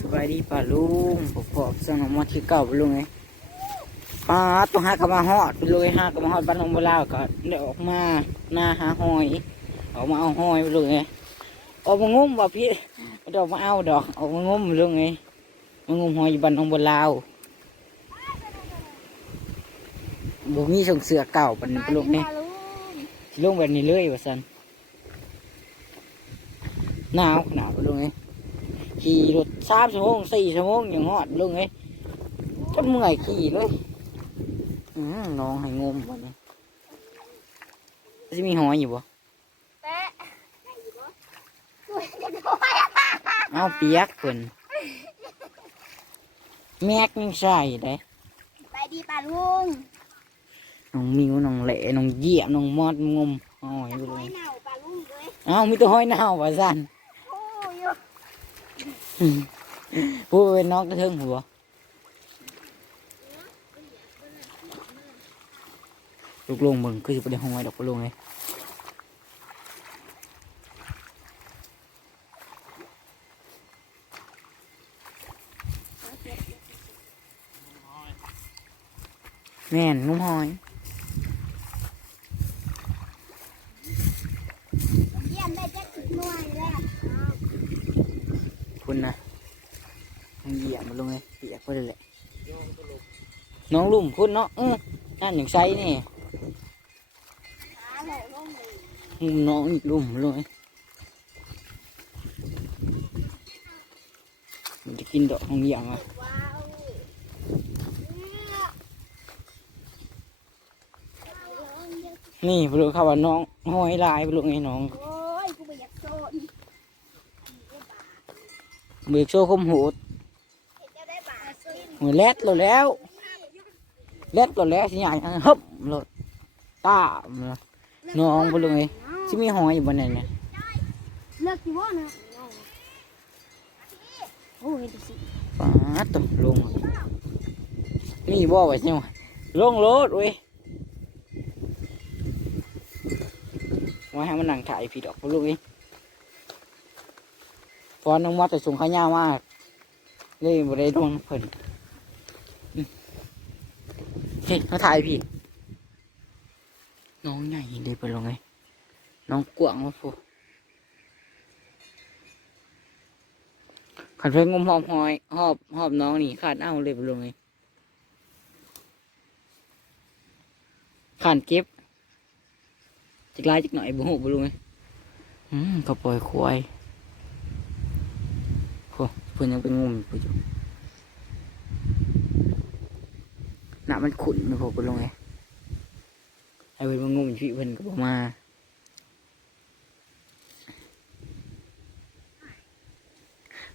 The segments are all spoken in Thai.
สบายดีป่าลุงผมขอบสนองมาที่เก่าลุงไงป้าต้องหากมาฮอดลุงไงหากมาฮอดบ้านองบัวลาวก็ได้ออกมาหน้าหาหอยออกมาเอาหอยลุงไงออกมางุ้มว่าพี่ไม่ได้ออกมาเอาดอกออกมางุ้มลุงไงมางุ้มหอยบ้านองบัวลาวบ่มีส่งเสือเก่าปันปลุงนี่สิลงแบบนี้เลยว่าสันหนาวหนาวป่าลุงไง ขี่รถสามชั่วโมงสี่ชั่วโมงอย่างฮอดลุงไงจะเมื่อยขี่เลยอืมน้องให้งมวันนี้จะมีหอยอยู่บ่แปะเอาเปียกเพิ่นแม็กยังใส่ได้ไปดีป่าลุงน้องมิวน้องเละน้องเยี่ยมน้องมอดงมหอยไปหเลอยยเน่าป่าลุงเลยเอามีแตัวหอยเน่าว่าสั่นโอ้ยอยู่ พูดเป็นน้องกระเทิงหัวลูกลงมึงคือจะไปได้หอยดอกกระลงเลยแม่นนุ่มหอย เยี่ยมได้จักสิบหน่วยแล้ว คุณนะน้องเหยียบมาลงเลยเปียกไปเลยแหละ น้องลุ่มคุณเนาะเออนั่นอย่างไซนี่ขาโหลลงเลยมุมน้องอีกลุ่มมาลงเลยมันจะกินดอกของเหยียบอะว้าวเนี่ยนี่ไปดูเขาว่าน้องห้อยลายไปลงไอ้น้องโอ้ยกูไปอยากโซนเบิกโซ่คมโหดเห็นจะได้ป่าซินหัวแลดเราแล้ว แลดก็แล้วสิใหญ่ฮึบเลยตามเลยน้องไปลงไงที่มีหอยอยู่บนนั้นเนี่ยเลิกกี่วันนะโอ้ยดูสิป้าดตกลงนี่บ่ไว้ใช่ไหมลงรถเว้ยไว้ให้มันนั่งถ่ายผีดอกพวกลูกนี่ฟอนน้องมอดแต่ส่งข้าวยาวมากเลยบ่ได้ลงเพิ่นอืม เฮ้ยมาถ่ายพี่ น้องใหญ่เลยไปลงไง น้องกวางมาพูขันเพิ่งงมหอบหอย หอบหอบน้องนี่ขาดเอาเลยไปลงไงขาดเก็บจิกลายจิกหน่อยบุหุบไปลงไงอืมก็ปล่อยควายโอ้เพื่อนยังเป็นงมอยู่อยู่ หน้ามันขุ่นไม่พอไปลงไงไอ้เพื่อนมันงมอยู่พี่เพื่อนก็บอกมา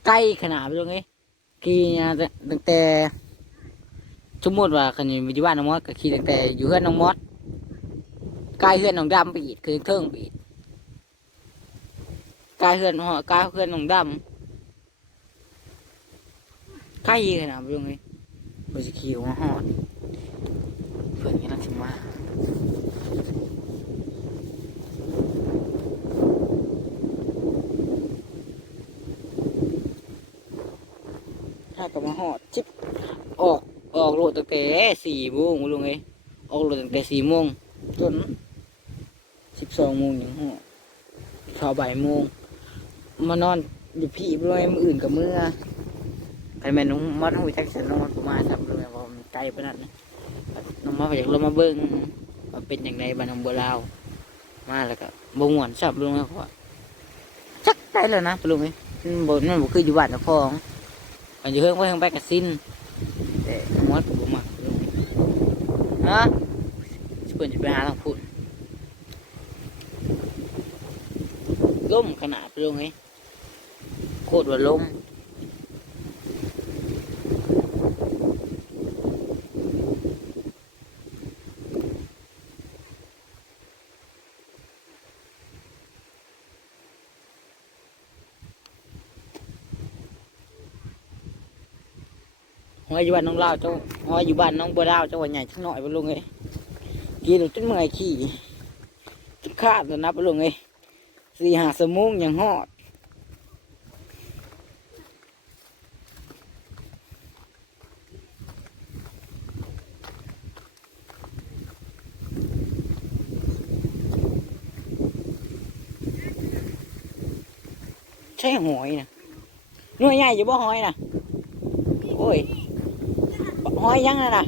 ใกล้ขนาดไปตรงนี้ขี่นะตั้งตั้งแต่สมมติว่าคันนี้อยู่บ้านน้องมอสก็ขี่ตั้งแต่อยู่เฮือนน้องมอสใกล้เฮือนน้องดำไปอีกคือเทิงไปอีกใกล้เฮือนหอใกล้เฮือนน้องดำใกล้ขนาดไปตรงนี้ไปสขี่มาหอด เพื่อนกำลังจะมาถ้ากับมาหอดจิบออกออกโรดตั้งแต่สี่โมงลุงเอ้ออกโรดตั้งแต่สี่โมงจนสิบสองโมงอย่างหอดเช้าบ่ายโมงมานอนอยู่พี่บริเวณมืออื่นกับเมื่อใครแม่นน้องมัดหูแจ็คสันน้องมัดผมมาทำบริเวณว่ามันไกลปานนั้นนะ น้องมัดอยากลงมาเบิ้งว่าเป็นอย่างไรบ้านน้องบัวลาว มาแล้วก็บงหวนสับลุงแล้วก็จักได้แล้วนะลุงเอ้ยมันบมันบ่คืออยู่บ้านเจ้าของมันอยู่เฮิงไว้เฮงไปกับสิ้นแต่น้องมัดผมมาฮะเพื่อนจะไปหาทางพูดล่มขนาดลุงเอ้ยโคตรว่าล่ม้อยอยู่บ้านน้องเล่าเจ้าห้อยอยู่บ้านน้องบัวเล่าเจ้าวันใหญ่ทั้งหน่อยไปลุงเลยกินจนเมื่อยขี่จนขาดแล้วนับไปลุงเลยสี่หาสมุงย่างหอดใช่หอยนะหน่วยใหญ่อยู่บ่หอยนะโอ้ย หอยยังน่ะนะ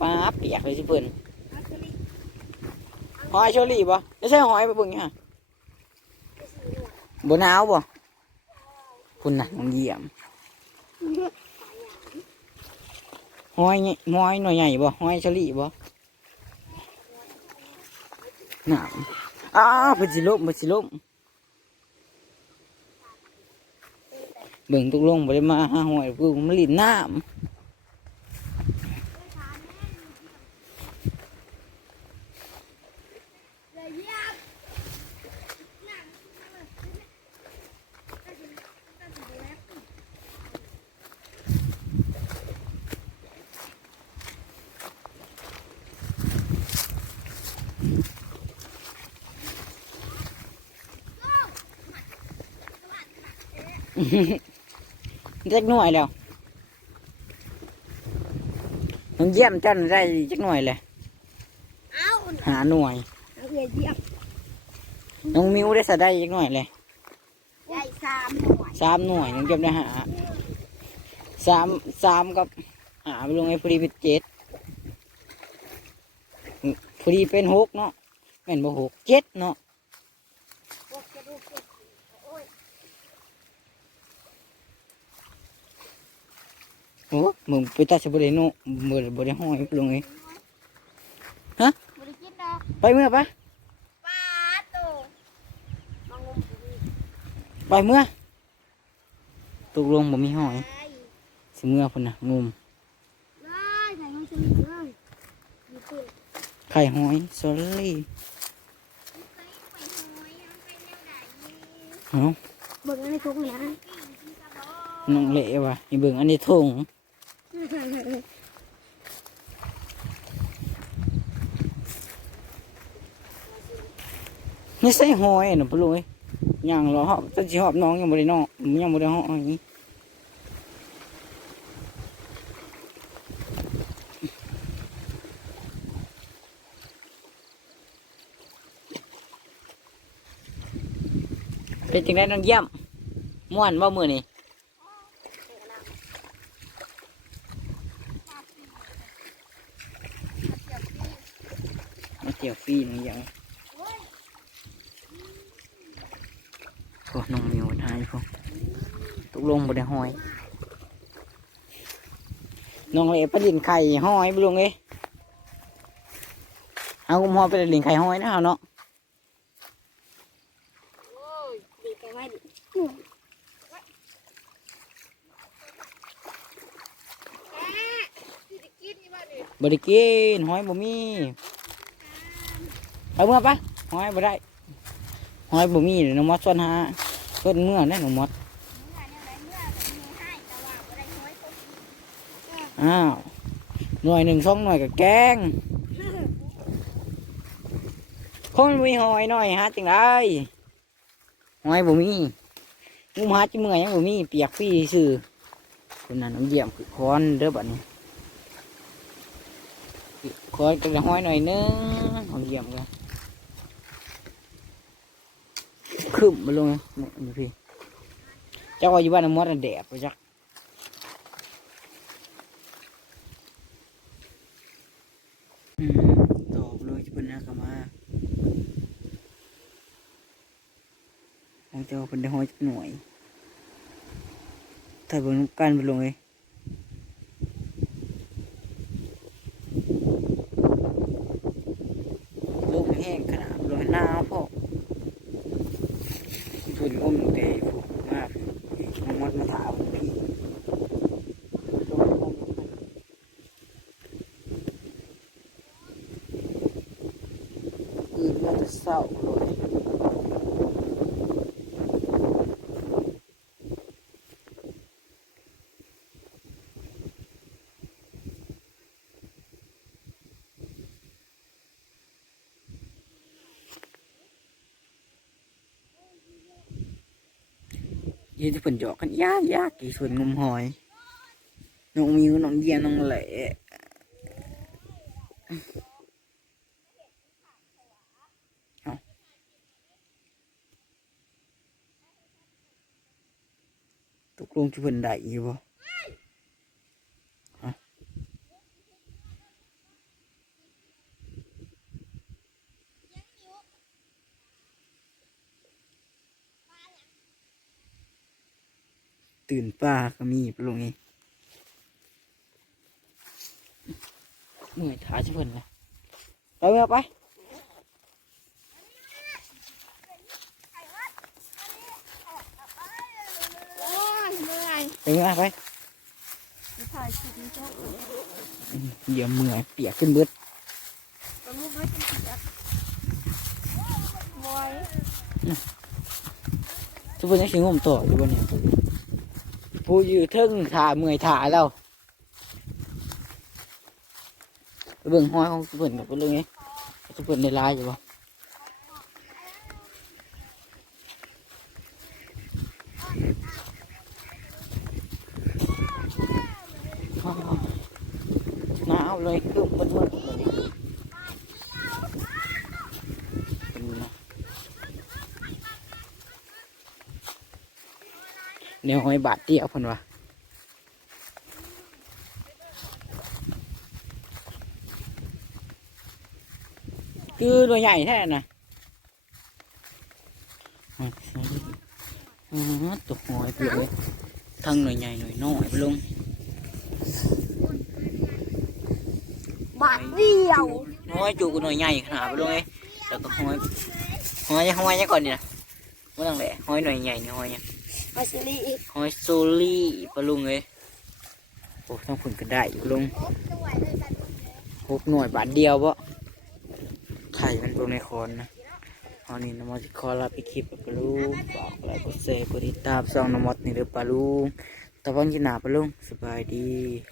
ปลาเปียกเลยสิเพิ่นหอยเชอรี่บ่ไม่ใช่หอยไปบิ่งนี่ฮะบ่หนาวบ่คุณน่ะมันเยี่ยมหอยนี่หอยหน่วยใหญ่บ่หอยเชอรี่บ่หนาวอ้าวเพิ่นสิล้มเพิ่นสิล้มเบิ่งตุกลงบ่ได้มาหาหอยกูมันลินน้ำ เลยเยี่ยมนั่ง จักหน่วยแล้วมันเยี่ยมจันได้จักหน่วยเลยเอ้าหาหน่วยเอาเลยเยี่ยมน้องมิวได้สะได้จักหน่วยเลยใหญ่สามหน่วยสามหน่วยน้องเก็บได้หาสามสามกับหาไปลงไอ้พอดีเป็นเจ็ดพอดีเป็นหกเนาะแม่นบ่หกเจ็ดเนาะ โอ้ยกระดูกโอ้ย โอ้มึงไปตัดสบได้เนาะบ่ได้บ่ได้ห้อยไปลงไอ้บริกินดอกไปเมื่อปะปลาโตมางมบุรีไปเมื่อตกลงบ่มีห้อยไปสิเมื่อพุ่นน่ะงมเลยใส่ห้องสมุดเลยมีเปิดไข่หอยสอรี่เอ้าเบิ่งอันนี้ทุกนะน้องเละว่ะอีเบิ่งอันนี้ทง นี่ใส่หอยน่ะปลุยย่างรอหอบจะสิหอบน้องยังบ่ได้น้องยังบ่ได้หอบอันนี้เป็นจังไดน้องเยี่ยมม่วนบ่ามือนี้ มาเจียวฟรีนี่ยังโอ้น้องมิวทายพวกตกลงบ่ได้หอยน้องเอ๋ไปลินไข่หอยบ่ลุงเอ้เอากุมหอไปลินไข่หอยนะเอาเนาะโอ้ยดีใจไหมดิบ่ได้กินหอยบ่มี ไปเมื่อปะหอยบ่ได้หอยบ่มีเดี๋ยวน้องมอสชวนหาชวนเมื่อแน่น้องมอสอ้าวหน่วยหนึ่งสองหน่วยกับแกงคงมีหอยหน่อยฮะจังไรหอยบ่มีงูหาจิเมื่อยยังบ่มีเปียกพี่ซื่อคนนั้นน้ำเยี่ยมคือคอนเด้อบัดนี้คอยกระห้อยหน่อยนึงเอาเยี่ยมกัน ขึ้นมาลงนี่พี่เจ้าอยู่บ้านน้ำมดแดดไปจักตอบเลยจะเป็นนักมาของเจ้าเป็นได้ห้อยหน่วยถ้าเบิ่งกันไปลงเลย ลมแห้งขนาดลมหนาวพวกฝุ่นอ มแตะพวกมากมามดมาถามพี่อื่นมาจะเศร้าเลย ยืที่ผลหจอกกันยากยากกี่ส่วนงมหอยน้องมิวน้องเยียน้องเหล่ตกลงจะเพิ่นได้อยู่บ่ ตื่นป้าก็มีปะลุงนี่เมื่อยขาจะเพิ่นนะไปเว้ยไปโอ้ยเมื่อยไปเว้ยไปจะถ่ายคลิปนี้เจ้าเอ๋ยอืมเดี๋ยวเมื่อยเปียกขึ้นเบิดเอาลูกไว้เป็นสีอะบอยทุกคนยังสิงมต่ออยู่บนนี้ ผู้อยู่เทิงถ่าเมื่อยถ่าแล้วเบิ่งห้อยของทุกคนกับเรื่องนี้ทุกคนในลายอยู่บ่าหนาวเลยคือเปิดเมื่อเลยเป็นไง แนวหอยบาทเดียวเพิ่นว่าคือตัวใหญ่แท้น่ะอ๋อตัวหอยเปลือกเลยทั้งหน่วยใหญ่หน่วยน้อยไปลงบาทเดียวน้อยจูกับหน่วยใหญ่ขนาดไปลงเลยแล้วก็หอยหอยหอยเนี่ยก่อนเนี่ยไม่ต้องแหละหอยหน่วยใหญ่เนี่ยหอยเนี่ย มาซิลีอีกหอยโซลี่ปลาลุงเลยโอ้ต้องผุนก็ได้อยู่ลุงหกหน่วยบาทเดียวบ่ไข่มันลงในคอนนะตอนนี้น้ำมันจะขอลาไปคลิปปลาลุงบอกอะไรกดแชร์กดติดตามซองน้ำมันนี่เด้อปลาลุงตะวันกินหนาปลาลุงสบายดี